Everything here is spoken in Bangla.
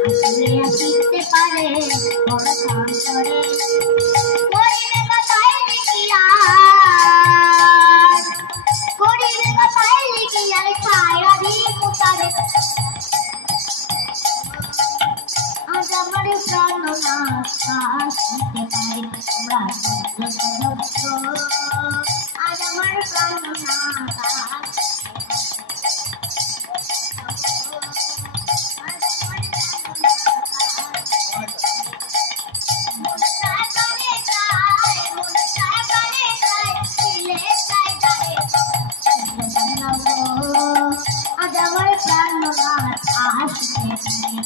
আসলে আসিতে পারে বড় সন্তরে করিবে কথায় লিখিয়ার করিবে কথায় লিখিয়ার ছায়া দিয়ে মুতারে আজ আমার প্রাণনাথ আসিতে পারে তোমরা আজ আমার প্রাণনাথ আজ আমার প্রাণনাথ আসিতে পারে